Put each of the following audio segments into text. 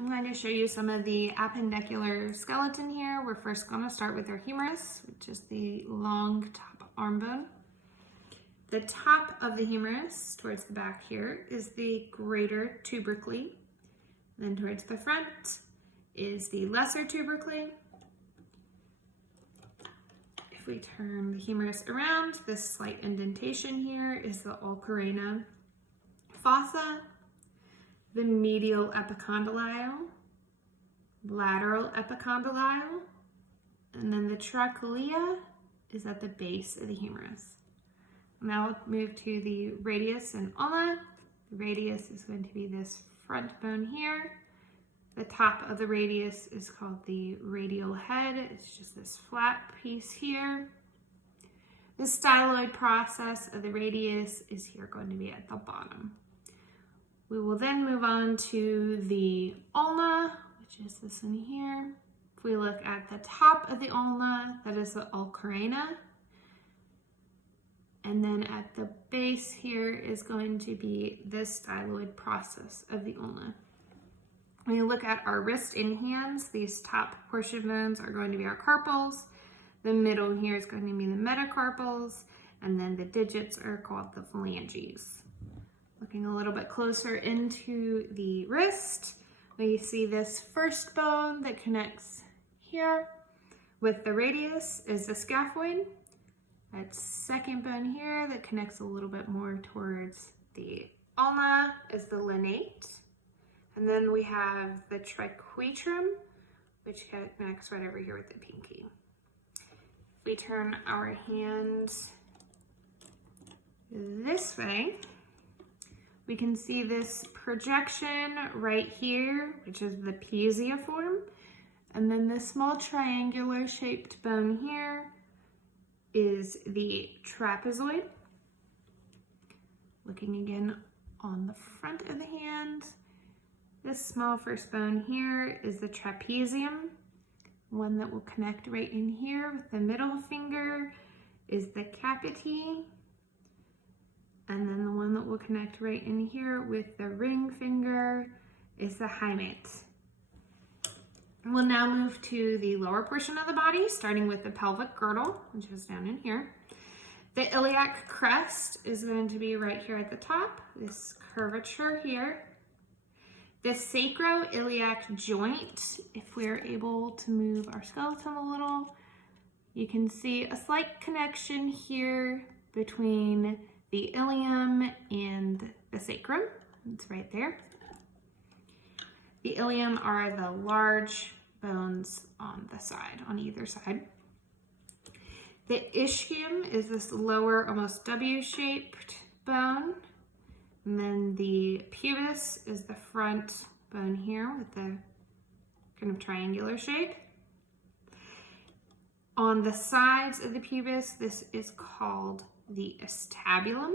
I'm going to show you some of the appendicular skeleton here. We're first going to start with our humerus, which is the long top arm bone. The top of the humerus, towards the back here, is the greater tubercle. Then towards the front is the lesser tubercle. If we turn the humerus around, this slight indentation here is the olecranon fossa, the medial epicondyle, lateral epicondyle, and then the trochlea is at the base of the humerus. Now we'll move to the radius and ulna. The radius is going to be this front bone here. The top of the radius is called the radial head. It's just this flat piece here. The styloid process of the radius is here going to be at the bottom. We will then move on to the ulna, which is this one here. If we look at the top of the ulna, that is the olecranon. And then at the base here is going to be the styloid process of the ulna. When you look at our wrist and hands, these top portion bones are going to be our carpals. The middle here is going to be the metacarpals, and then the digits are called the phalanges. Looking a little bit closer into the wrist, we see this first bone that connects here with the radius is the scaphoid. That second bone here that connects a little bit more towards the ulna is the lunate. And then we have the triquetrum, which connects right over here with the pinky. If we turn our hands this way, we can see this projection right here, which is the pisiform. And then this small triangular shaped bone here is the trapezoid. Looking again on the front of the hand, this small first bone here is the trapezium. One that will connect right in here with the middle finger is the capite. And then the one that will connect right in here with the ring finger is the hymate. We'll now move to the lower portion of the body, starting with the pelvic girdle, which is down in here. The iliac crest is going to be right here at the top, this curvature here. The sacroiliac joint, if we're able to move our skeleton a little, you can see a slight connection here between the ilium and the sacrum. It's right there. The ilium are the large bones on the side, on either side. The ischium is this lower, almost W-shaped bone. And then the pubis is the front bone here with the kind of triangular shape. On the sides of the pubis, this is called the acetabulum.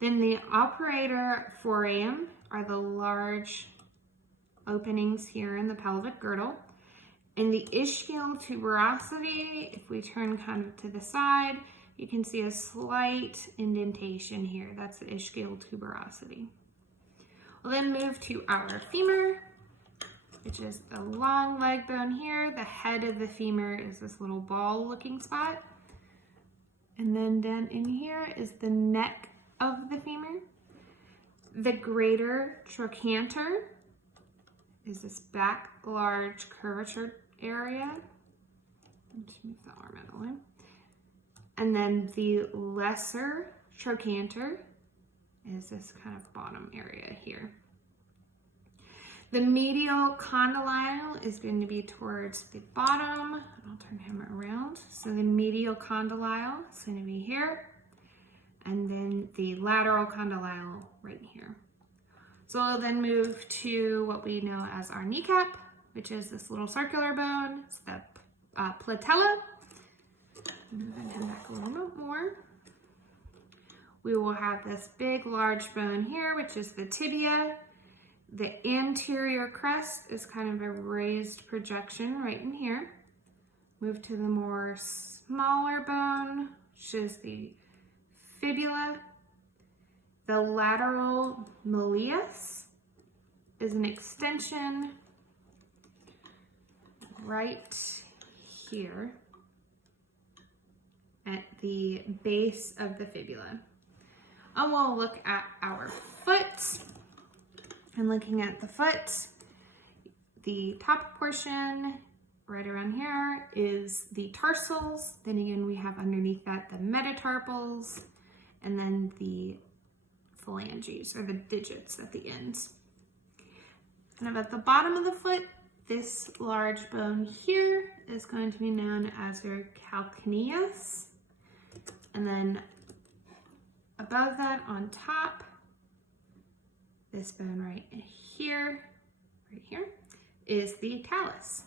Then the operator foramen are the large openings here in the pelvic girdle. And the ischial tuberosity, if we turn kind of to the side, you can see a slight indentation here. That's the ischial tuberosity. We'll then move to our femur, which is the long leg bone here. The head of the femur is this little ball looking spot. And then down in here is the neck of the femur. The greater trochanter is this back large curvature area. Just move the arm out of the way. And then the lesser trochanter is this kind of bottom area here. The medial condyle is going to be towards the bottom. I'll turn him around. So the medial condyle is going to be here. And then the lateral condyle right here. So we'll then move to what we know as our kneecap, which is this little circular bone. It's the patella. Moving him back a little bit more. We will have this big, large bone here, which is the tibia. The anterior crest is kind of a raised projection right in here. Move to the more smaller bone, which is the fibula. The lateral malleus is an extension right here at the base of the fibula. And we'll look at our foot. And looking at the foot, the top portion right around here is the tarsals. Then again, we have underneath that the metatarpals, and then the phalanges, or the digits at the ends. And at the bottom of the foot, this large bone here is going to be known as your calcaneus. And then above that on top, this bone right here, is the talus.